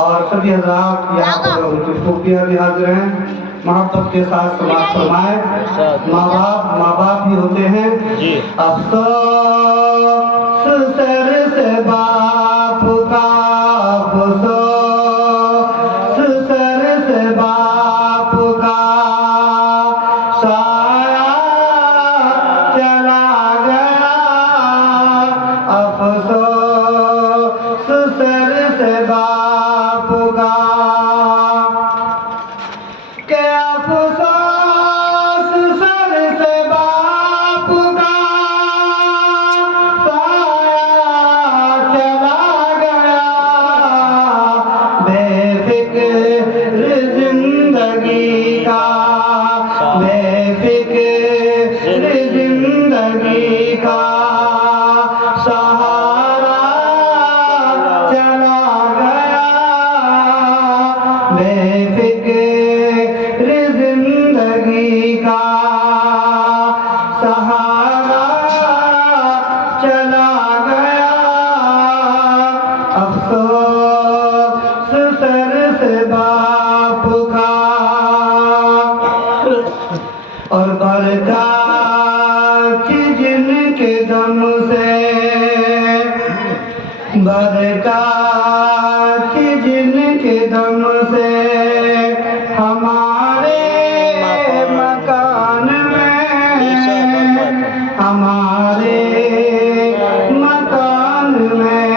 اور سبھی حضرات یہاں پر ان کی خوبیاں بھی حاضر ہیں، محبت کے ساتھ سماعت فرمائے۔ ماں باپ ہی ہوتے ہیں۔ افسوس سر سے باپ کا، افسوس سر سے باپ کا، سایہ چلا گیا، افسوس سر سے باپ کا، کہ افسوس سر سے باپ کا، سایہ چلا گیا، بے فکر زندگی کا، بے فکر زندگی کا، سہارا چلا گیا، بے فکر زندگی کا، سہارا چلا گیا، افسوس سر سے باپ کا۔ اور برکات جن کے دم سے، برکات جن کے دم سے ہمارے مکان میں، ہمارے مکان میں،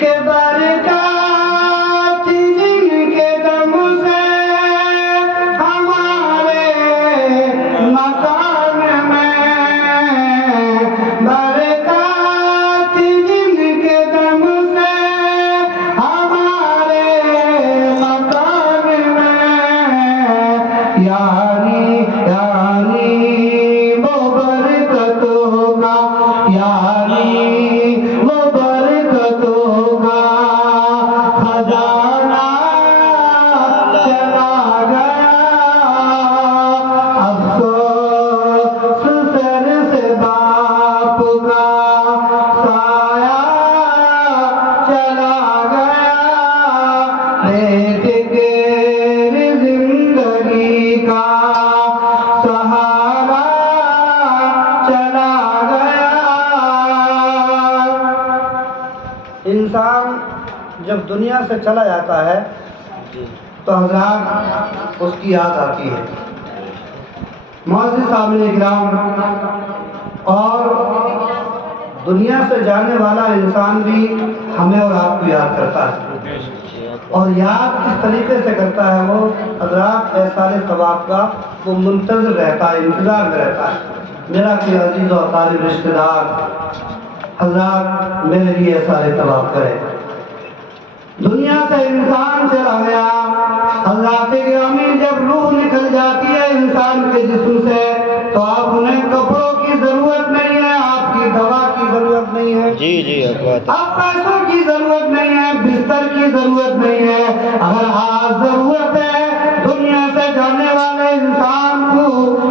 کہ برکات جن کے دم سے ہمارے مکان میں، برکات جن کے دم سے ہمارے مکان میں، یعنی وہ برکتوں کا، یعنی وہ برکتوں کا خزانہ چلا گیا، افسوس سر سے باپ کا، سایہ چلا گیا، بے فکر زندگی کا، سہارا چلا گیا۔ انسان جب دنیا سے چلا جاتا ہے تو حضرات اس کی یاد آتی ہے۔ معزز سامعین اکرام، اور دنیا سے جانے والا انسان بھی ہمیں اور آپ کو یاد کرتا ہے، اور یاد کس طریقے سے کرتا ہے وہ حضرات احسان ثواب کا وہ منتظر رہتا ہے، انتظار میں رہتا ہے۔ میرا کوئی عزیز و طالب رشتہ دار حضرات میرے لیے احسان ثواب کرے۔ دنیا سے انسان چلا گیا، حضرات گرامی جب روح نکل جاتی ہے انسان کے جسم سے تو آپ انہیں کپڑوں کی ضرورت نہیں ہے، آپ کی دوا کی ضرورت نہیں ہے، اب پیسوں کی ضرورت نہیں ہے، بستر کی ضرورت نہیں ہے۔ اگر آج ضرورت ہے دنیا سے جانے والے انسان کو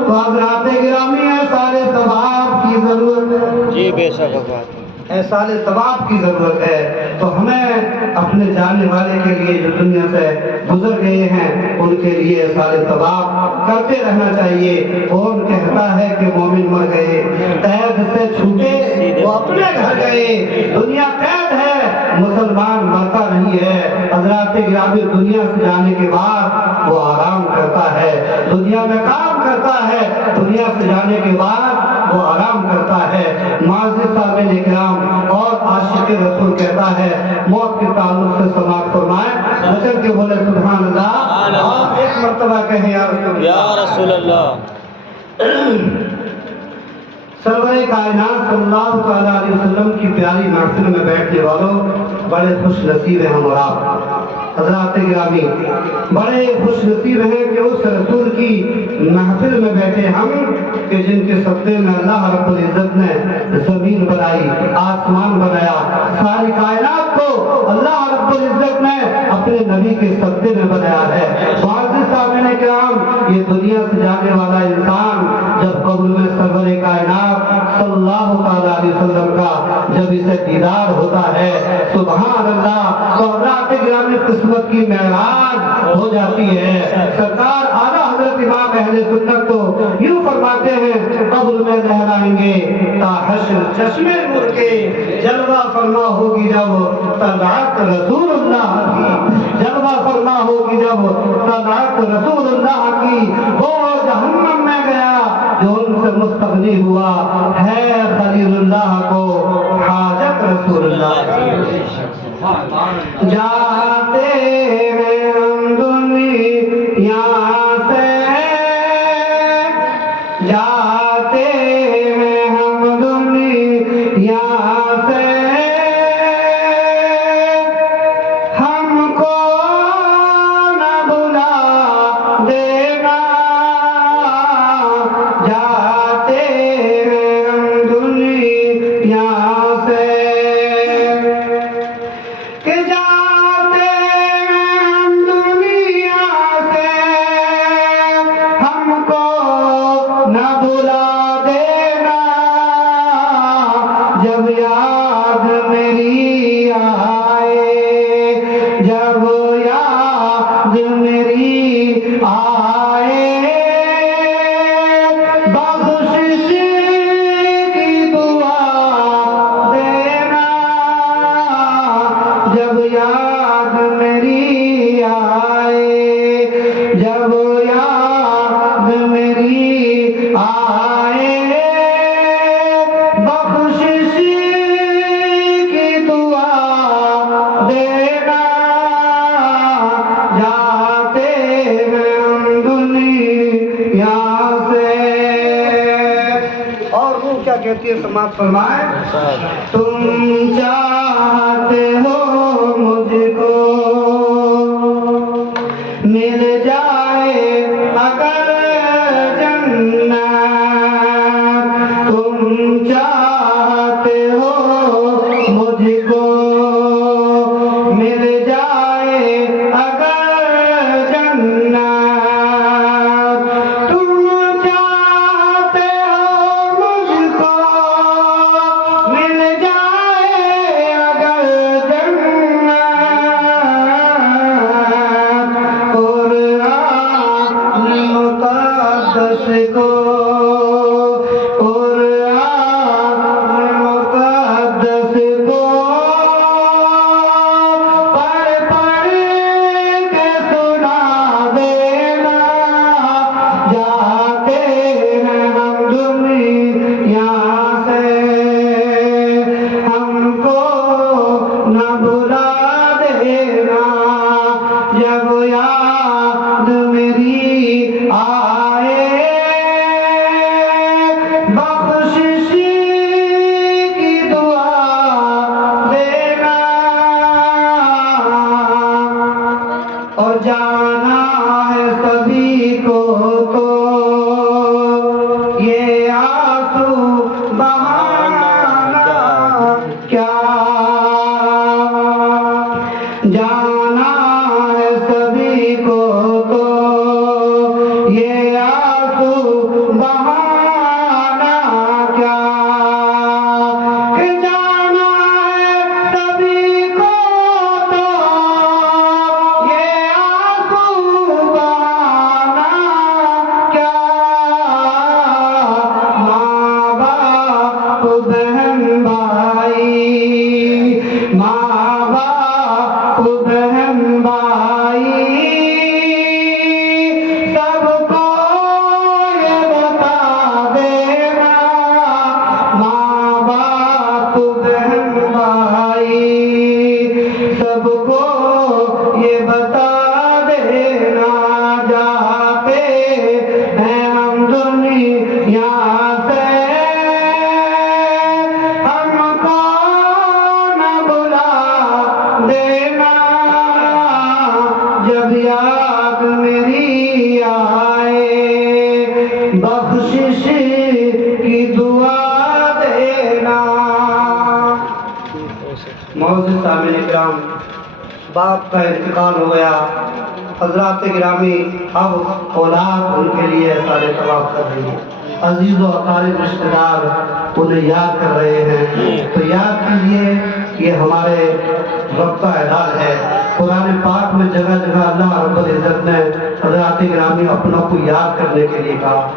تو حضرات گرامی احسان ثواب کی ضرورت ہے، بے شک بات ہے، احسان ثواب کی ضرورت ہے۔ تو ہمیں اپنے جانے والے کے لیے جو دنیا سے گزر گئے ہیں ان کے لیے احسان ثواب کرتے رہنا چاہیے۔ اور کہتا ہے کہ مومن مر گئے قید سے چھوٹے وہ اپنے گھر گئے، دنیا قید ہے مسلمان مرتا نہیں ہے۔ حضرات گرامی دنیا سے جانے کے بعد وہ آرام کرتا ہے، دنیا میں کام کرتا ہے، دنیا سے جانے کے بعد وہ آرام کرتا ہے۔ معزز سامعین اکرام، اور عاشق رسول کہتا ہے موت کے تعلق سے سماعت فرمائے، نچل کے بولے سبحان اللہ، اور ایک مرتبہ کہیں یا رسول اللہ۔ سرور کائنات صلی اللہ علیہ وسلم کی پیاری محفل میں بیٹھنے والوں بڑے خوش نصیب ہیں ہم اور آپ۔ حضرات گرامی بڑے خوش نصیب ہیں کہ اس رسول کی محفل میں بیٹھے ہم کہ جن کے صدقے میں اللہ رب العزت نے زمین بنائی، آسمان بنایا، ساری کائنات کو اللہ رب العزت نے اپنے نبی کے صدقے میں بنایا ہے۔ معزز سامعین کرام، یہ دنیا سے جانے والا انسان جب قبر میں سرور کائنات صلی اللہ علیہ وسلم کا جب اسے دیدار ہوتا ہے، سبحان اللہ، تو حضرات گرامی قسمت کی معراج ہو جاتی ہے۔ سرکار اعلیٰ حضرت امام اہل سنت تو یوں فرماتے ہیں، قبر میں لہرائیں گے تا حشر چشمے نور کے، جلوہ فرما ہوگی جب طلعت رسول اللہ کی، جلوہ فرما ہوگی جب طلعت رسول اللہ کی۔ وہ جہنم میں گیا جو ان سے مستغنی ہوا، ہے خلیل اللہ کو حاجت رسول اللہ کی۔ جاتے ہیں ہم دنیا سے، جاتے ہیں ہم دنیا سے، ہم کو نہ بلا دینا، جاتے ہیں ہم دنیا سے، کہ جاتے ہیں ہم دنیا سے، ہم کو نہ بلا دینا، جب یاد میری آئے، جب یاد میری آئے، بخشش کی دعا دینا، جب یاد میری آئے، جب یاد میری آئے، بخشش کی دعا دینا، جاتے ہیں ہم دنیا سے۔ اور روح کیا کہتی ہے، سماعت فرمائیں۔ تم چاہتے ہو مجھ کو مل جائے اگر جنت، تم چاہتے ہو مجھ کو مل جائے اگر جنت، تم چاہتے ہو مجھ کو مل جائے اگر جنت، قرآن مقدس کو، قرآن مقدس کو پڑھ پڑھ کے سنا دینا، جاتے ہیں ہم دنیا سے، ہم کو نہ بلا دینا، جب یاد میری آئے، بخشش کی دعا دینا، اور جانا ہے سبھی کو تو یہ آنسو بہانا کیا، جانا ہے سبھی کو تو یہ آنسو بہانا کیا، کہ جانا ہے سبھی کو تو یہ آنسو بہانا کیا، ماں باپ بہن بھائی، ماں باپ بہن بھائی، سب کو یہ بتا دینا، ماں باپ بہن بھائی، سب کو یہ بتا دینا، جاتے ہیں ہم دنیا سے، ہم کو نہ بلا دینا، جب یاد میری آئے، بخشش کی دعا دینا۔ معزز سامعین کرام، باپ کا انتقال ہو گیا، حضرات گرامی اب اولاد ان کے لیے سارے ثواب کر رہی ہے۔ عزیز و اقارب رشتہ دار انہیں یاد کر رہے ہیں تو یاد کیجیے، یہ ہمارے رب کا اعلان ہے۔ قرآن پاک میں جگہ جگہ اللہ رب العزت نے حضرات گرامی اپنوں کو یاد کرنے کے لیے کہا۔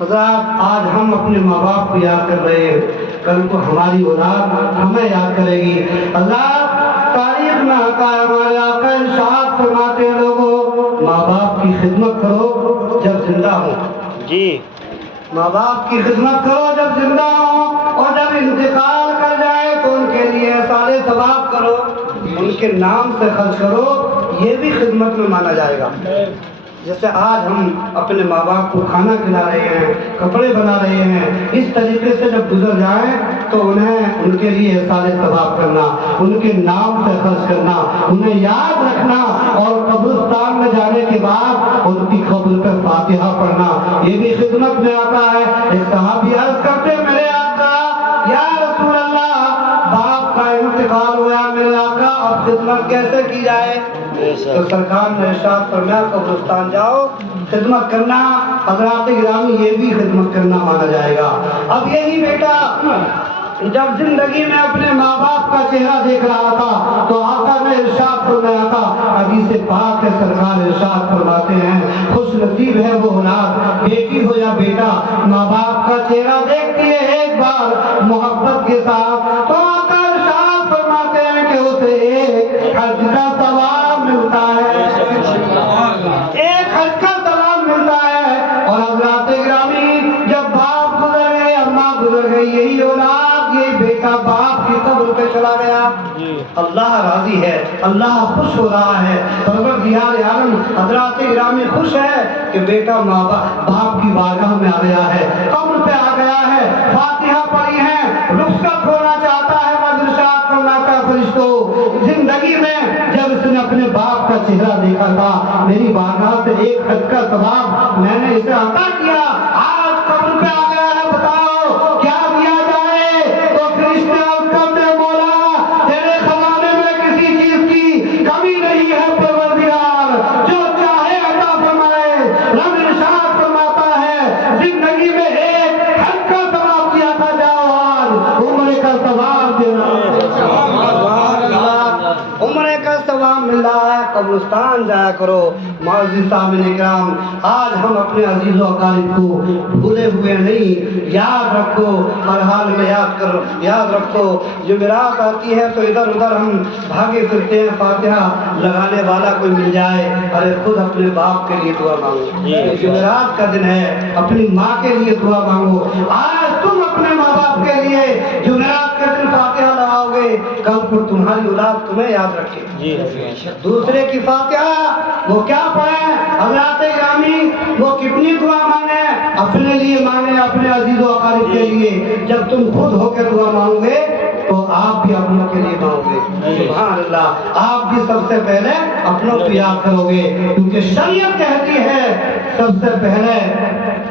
حضرات آج ہم اپنے ماں باپ کو یاد کر رہے ہیں، کل کو ہماری اولاد ہمیں یاد کرے گی۔ اللہ تاریخ میں ہمارے آقا ارشاد فرماتے ہیں، لوگوں ماں باپ کی خدمت کرو جب زندہ ہو، جی ماں باپ کی خدمت کرو جب زندہ ہو، اور جب انتقال کر جائے تو ان کے لیے سارے ثواب کرو، ان کے نام سے خرچ کرو، یہ بھی خدمت میں مانا جائے گا۔ جیسے آج ہم اپنے ماں باپ کو کھانا کھلا رہے ہیں، کپڑے بنا رہے ہیں، اس طریقے سے جب گزر جائیں تو انہیں ان کے لیے سارے ثواب کرنا، ان کے نام سے خرچ کرنا، انہیں یاد رکھنا، اور قبرستان میں جانے کے بعد ان کی قبر پہ فاتحہ پڑھنا، یہ بھی خدمت میں آتا ہے۔ ایک صحابی عرض کرتے میرے آقا یا رسول اللہ، باپ کا انتقال ہوا میرے آقا، اب خدمت کیسے کی جائے؟ تو سرکار نے ارشاد فرمایا قبرستان جاؤ، خدمت کرنا۔ حضرات گرامی یہ بھی خدمت کرنا مانا جائے گا۔ اب یہی بیٹا جب زندگی میں اپنے ماں باپ کا چہرہ دیکھ رہا تھا تو آقا نے ارشاد فرمایا تھا، حدیث پاک ہے، سرکار ارشاد فرماتے ہیں خوش نصیب ہے وہ اولاد، بیٹی ہو یا بیٹا، ماں باپ کا چہرہ دیکھتی ہے ایک بار محبت کے ساتھ تو آقا ارشاد فرماتے ہیں کہ اسے ایک حج کا ثواب ملتا ہے، ایک حج کا ثواب ملتا ہے۔ اور حضرات گرامی جب باپ گزر گئے، اماں گزر گئی، یہی اولاد یہ بیٹا باپ کی قبر پہ چلا گیا، اللہ راضی ہے، اللہ خوش ہو رہا ہے، پروردگار عالم حضرات گرامی خوش ہے کہ بیٹا ماں باپ کی بارگاہ میں آ گیا ہے، قبر پہ آ گیا ہے، فاتحہ پڑھی ہے، رخصت ہونا چاہتا ہے۔ ارشاد فرماتا فرشتوں زندگی میں جب اس نے اپنے باپ کا چہرہ دیکھا تھا، میری بارگاہ سے ایک حج کا ثواب میں نے اسے عطا کیا، آج قبر پہ آ گیا ہے، بتاؤ کیا دیا جائے؟ تو فرشتے عرض کرتے مولا تیرے خزانے میں کسی چیز کی کمی نہیں ہے، پروردگار جو چاہے عطا فرمائے۔ رب ارشاد فرماتا ہے زندگی میں ایک حج کا ثواب دیا تھا، جاؤ آج عمرے کا ثواب دینا، عمرے کا ثواب مل رہا ہے، قبرستان جایا کرو۔ معزز سامعین کرام، آج ہم اپنے عزیز و اقارب کو بھولے ہوئے نہیں، یاد رکھو، ہر حال میں یاد رکھو۔ جمعرات آتی ہے تو ادھر ادھر ہم بھاگے پھرتے ہیں، فاتحہ لگانے والا کوئی مل جائے، ارے خود اپنے باپ کے لیے دعا مانگو، جمعرات کا دن ہے، اپنی ماں کے لیے دعا مانگو۔ آج تم اپنے ماں باپ کے لیے جمعرات کے دن فاتحہ لگاؤ گے، کل کو تمہاری اولاد تمہیں یاد رکھے۔ دوسرے کی فاتحہ وہ کیا پڑھیں حضرات گرامی، وہ کتنی دعا مانگے، اپنے لیے مانگے، اپنے عزیز و اقارب کے لیے۔ جب تم خود ہو کے دعا مانگو گے تو آپ بھی اپنوں کے لیے مانگو گے، سبحان اللہ، آپ بھی سب سے پہلے اپنوں کو یاد کرو گے، کیونکہ شریعت کہتی ہے سب سے پہلے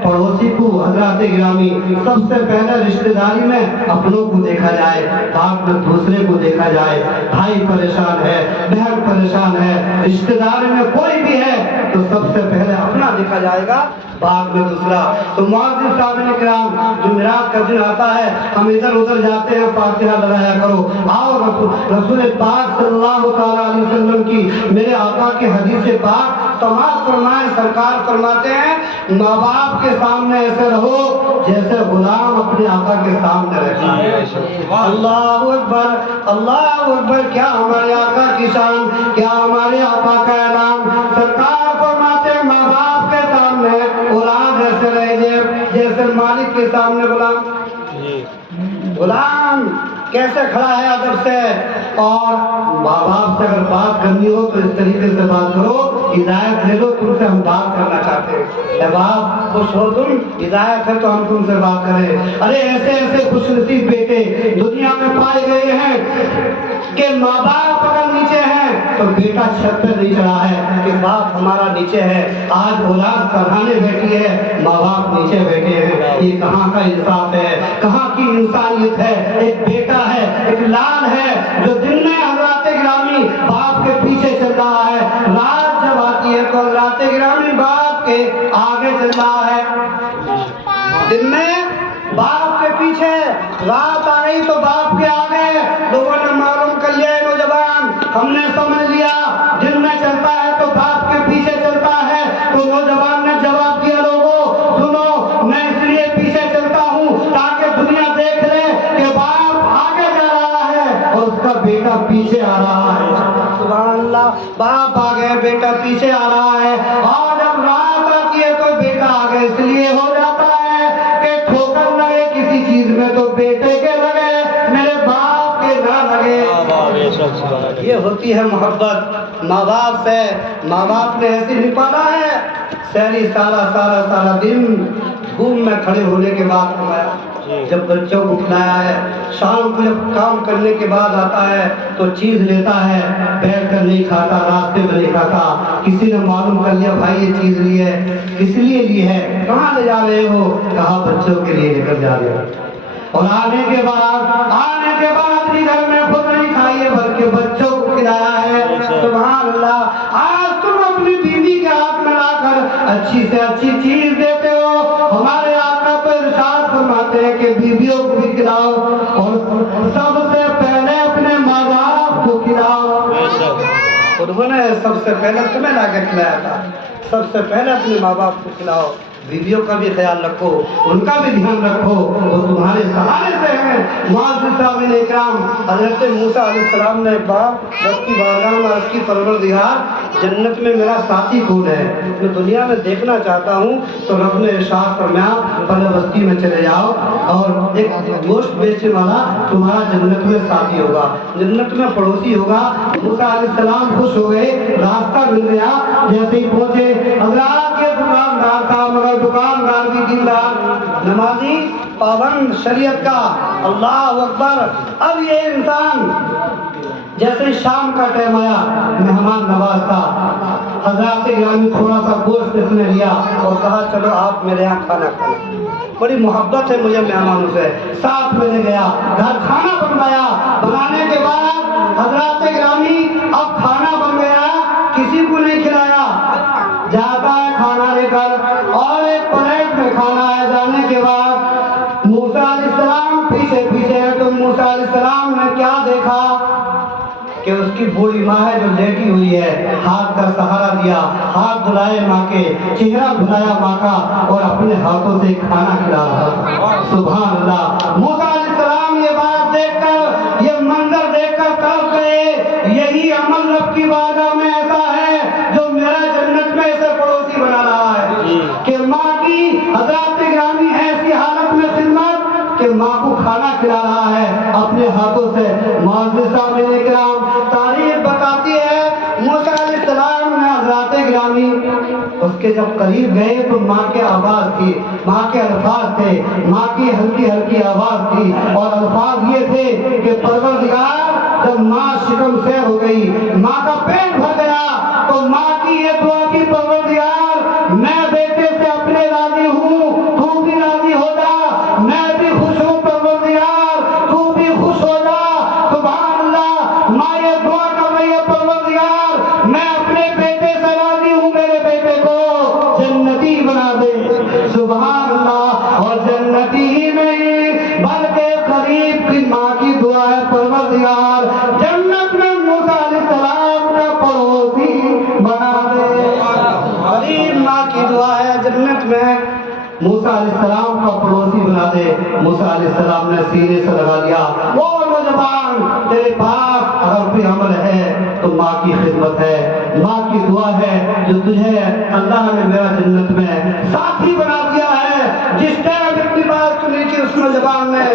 پڑوسی کو، حضرات گرامی سب سے پہلے رشتہ داری میں اپنوں کو دیکھا جائے، بعد میں دوسرے کو دیکھا جائے۔ بھائی پریشان ہے، بہن پریشان ہے، رشتہ داری میں کوئی بھی ہے تو سب سے پہلے اپنا دیکھا جائے گا، بعد میں دوسرا۔ تو معزز سامعین کرام، جمعرات کا دن آتا ہے، ہم ادھر ادھر جاتے ہیں، فاتحہ لگایا کرو۔ آؤ رسول پاک صلی اللہ تعالیٰ علیہ وسلم کی، میرے آقا کے حدیث پاک سماعت فرمائیں، سرکار فرماتے ہیں ماں باپ کے سامنے ایسے رہو جیسے غلام اپنے آقا کے سامنے رہتا ہے۔ اللہ اکبر، اللہ اکبر، کیا ہمارے آقا کی شان، کیا ہمارے آقا کا اعلان۔ سرکار فرماتے ہیں ماں باپ کے سامنے اولاد ایسے رہے جیسے مالک کے سامنے غلام۔ غلام کیسے کھڑا ہے ادب سے، اور ماں باپ سے اگر بات کرنی ہو تو اس طریقے سے بات کرو، ہدایت لے لو، تم سے ہم بات کرنا چاہتے ہیں، اے باپ خوش ہو تم، ہدایت ہے تو ہم تم سے بات کریں۔ ارے ایسے ایسے خوش نصیب بیٹے دنیا میں پائے گئے ہیں کہ ماں باپ اگر نیچے ہیں تو بیٹا چھت پہ نہیں چڑھا ہے کہ باپ ہمارا نیچے ہے۔ آج اولاد سرہانے بیٹھی ہے، ماں باپ نیچے بیٹھے ہیں، یہ کہاں کا انصاف ہے، کہاں کی انسانیت ہے؟ ایک بیٹا ہے، ایک لال ہے جو دن میں حضرات گرامی باپ کے پیچھے چل رہا ہے، رات جب آتی ہے تو حضرات گرامی باپ کے آگے چل رہا ہے۔ دن میں باپ کے پیچھے، رات آ گئی تو باپ کے آگے، لوگوں نے معلوم کر لیا نوجوان ہم نے سمجھ لیا دن میں چلتا ہے تو باپ کے پیچھے چلتا ہے۔ تو نوجوان نے جواب دیا لوگوں سنو، میں اس لیے پیچھے چلتا ہوں تاکہ دنیا دیکھ لے کہ باپ آگے جا رہا ہے اور اس کا بیٹا پیچھے آ رہا ہے۔ سبحان اللہ، باپ آگے بیٹا پیچھے آ رہا ہے، اور جب رات آتی ہے تو بیٹا آگے اس لیے ہو جاتا ہے کہ ٹھوکر لگے کسی چیز میں تو بیٹے کے لگے، میرے باپ کے نہ لگے۔ یہ ہوتی ہے محبت ماں باپ سے۔ ماں باپ نے ایسی نہیں پالا ہے، ساری سارا دن دھوپ میں کھڑے ہونے کے بعد کھلایا، جب بچوں کو کھلایا ہے، شام کو جب کام کرنے کے بعد آتا ہے تو چیز لیتا ہے، بیٹھ کر نہیں کھاتا، راستے میں نہیں کھاتا، کسی نے معلوم کر لیا بھائی یہ چیز لی ہے، کس لیے لی ہے، کہاں لے جا رہے ہو، کہا بچوں کے لیے لے کر جا رہے ہو، اور آنے کے بعد بھی گھر میں خود نہیں کھائیے بلکہ بچوں کو کھلایا ہے۔ سبحان اللہ، آج تم اپنی بیوی کے ہاتھ میں لا کر اچھی سے اچھی چیز دیتے ہو۔ ہمارے آقا تو ارشاد فرماتے ہیں کہ بیویوں کو بھی کھلاؤ اور سب سے پہلے اپنے ماں باپ کو کھلاؤ۔ انہوں نے سب سے پہلے تمہیں لا کے کھلایا تھا، سب سے پہلے اپنے ماں باپ کو کھلاؤ۔ بیویوں کا بھی خیال رکھو، ان کا بھی دھیان رکھو، وہ تمہارے سہارے سے ہیں۔ معزز صاحبین اکرام، حضرت موسیٰ علیہ السلام نے ایک بار رب کی بارگاہ میں عرض کی پروردگار جنت میں میرا ساتھی کون ہے، میں دنیا میں دیکھنا چاہتا ہوں۔ تو رب نے ارشاد فرمایا پہلے بستی میں چلے جاؤ اور ایک گوشت بیچنے والا تمہارا جنت میں ساتھی ہوگا، جنت میں پڑوسی ہوگا۔ موسیٰ علیہ السلام خوش ہو گئے، راستہ مل گیا، جیسے ہی پہنچے حضرات یہ دکاندار تھا مگر دکاندار بھی دیندار، نمازی، پابند شریعت کا، اللہ اکبر۔ اب یہ انسان جیسے شام کا ٹائم آیا، مہمان نواز تھا، حضرات گرامی تھوڑا سا گوشت اس نے لیا اور کہا چلو آپ میرے یہاں کھانا کھانا، بڑی محبت ہے مجھے مہمانوں سے، ساتھ میں لے گیا، گھر کھانا بنوایا۔ بنانے کے بعد حضرات گرامی اب کھانا بن گیا، کسی کو نہیں کھلایا، جاتا ہے کھانا لے کر اور ایک پلیٹ میں کھانا ہے۔ جانے کے بعد موسیٰ علیہ السلام پیچھے ہے، تو موسیٰ علیہ السلام نے کیا دیکھا کہ اس کی بوڑھی ماں ہے جو لیٹی ہوئی ہے، ہاتھ کا سہارا دیا، ہاتھ دھلائے ماں کے، چہرہ دھلایا ماں کا اور اپنے ہاتھوں سے کھانا کھلا رہا۔ سبحان اللہ، موسیٰ علیہ السلام یہ بات دیکھ کر، یہ منظر دیکھ کر تڑپ گئے، یہی عمل رب کی بارگاہ میں ایسا ہے جو میرا جنت میں اسے پڑوسی بنا رہا ہے کہ ماں کی حضرات گرامی ایسی حالت میں خدمت کہ ماں کو کھانا کھلا رہا ہے اپنے ہاتھوں سے۔ معزز صاحبین اکرام، تاریخ بتاتی ہے موسیٰ علیہ السلام نے حضرات گرامی اس کے جب قریب گئے تو ماں کے آواز تھی، ماں کے الفاظ تھے، ماں کی ہلکی آواز تھی، اور الفاظ یہ تھے کہ پروردگار جب ماں شکم سیر ہو گئی، ماں کا پیٹ بھر گیا، تو ماں کی یہ دعا کی پروردگار میں بیٹے سے اپنے راضی ہوں، تو بھی راضی ہو جا، میں بھی خوش ہوں پروردگار، تو بھی خوش ہو جا۔ سبحان اللہ، ماں یہ دعا کر رہی ہے پروردگار میں اپنے بیٹے سے راضی ہوں، میرے بیٹے کو جنتی بنا دے۔ سبحان اللہ، اور جنتی ہی نہیں بلکہ قریب کی ماں کی دعا ہے پروردگار جنت میں موسیٰ علیہ السلام کا پڑوسی بنا دے۔ قریب ماں کی دعا ہے جنت میں موسیٰ علیہ السلام کا پڑوسی بنا دے۔ موسیٰ علیہ السلام نے سینے سے لگا لیا، او نوجوان تیرے پاس اگر کوئی عمل ہے تو ماں کی خدمت ہے، ماں کی دعا ہے جو تجھے اللہ نے میرا جنت میں ساتھی بنا دیا ہے۔ جس ٹائم اتنی بات سنی تھی اس نوجوان نے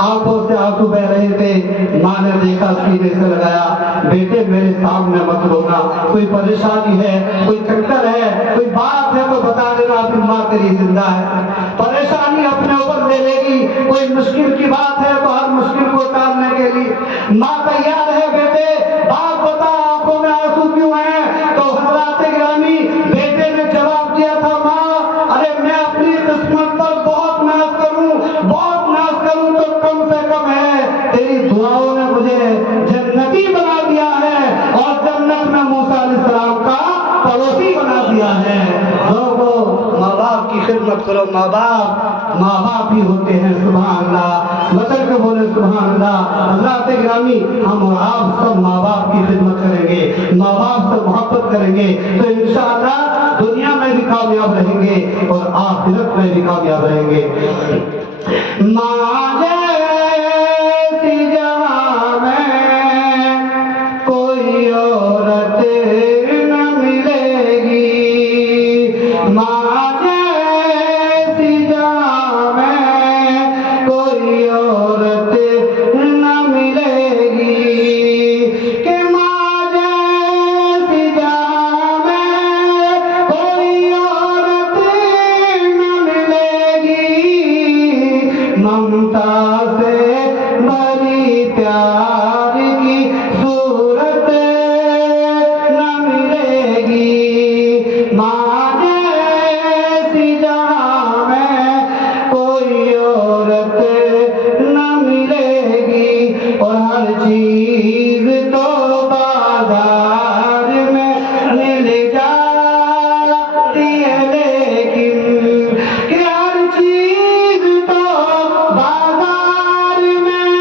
آنکھوں سے آنسو بہ رہے تھے، ماں نے دیکھا سینے سے لگایا، بیٹے میرے سامنے مت رونا، کوئی پریشانی ہے، کوئی چکر ہے، کوئی بات ہے تو بتا دینا، پھر ماں تیری زندہ ہے، پریشانی اپنے اوپر لے لے گی، کوئی مشکل کی بات ہے تو ہر مشکل کو ٹالنے کے لیے ماں تیار ہے۔ بیٹے بات بتا، آنکھوں میں آنسو کیوں ہیں؟ تو حضرات گرامی بیٹے نے جواب دیا تھا، ماں ارے میں اپنی قسمت پر بہت ناز کروں تو کم سے کم ہے تیری دعاؤں نے مجھے جنتی بنا دیا ہے اور جنت میں موسیٰ علیہ السلام کا پڑوسی بنا دیا ہے۔ لوگوں، ماں باپ کی خدمت کرو ماں باپ ہی ہوتے ہیں. سبحان اللہ. بچر کے بولے سبحان اللہ. حضرات گرامی ہم اور آپ سب ماں باپ کی خدمت کریں گے, ماں باپ سے محبت کریں گے تو انشاءاللہ دنیا میں بھی کامیاب رہیں گے اور آخرت میں بھی کامیاب رہیں گے. ماں جیسی جہاں میں کوئی عورت نہ ملے گی. ماں جیسی جہاں میں کوئی عورت نہ ملے گی. کہ ماں جیسی جہاں میں کوئی عورت نہ ملے گی. ممتا سے بڑی پیار کی صورت نہ ملے گی. ماں جیسی جہاں میں کوئی عورت نہ ملے گی. اور ہر چیز تو بازار میں مل جاتی ہے لیکن کہ ہر چیز تو بازار میں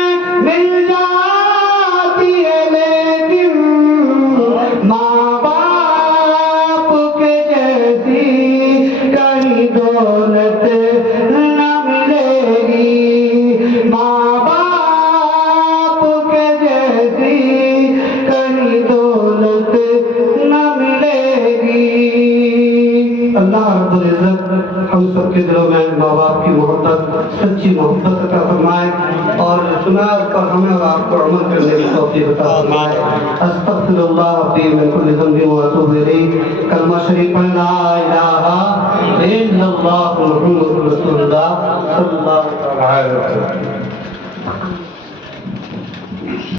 مل جاتی ہے لیکن ماں باپ کے جیسی کہیں دولت نہ ملے گی. ماں باپ کے جیسی کہیں دولت نہ ملے گی. اللہ رب العزت ہم سب کے دلوں میں ماں باپ کی محبت, سچی محبت عطا فرمائے اور سنا پر ہمیں اور آپ کو عمل کرنے کی توفیق عطا فرمائے. استغفر اللہ ربی من کل ذنب و اتوب الیہ. کلمہ شریف لا الہ الا اللہ محمد رسول اللہ صلی اللہ علیہ وسلم.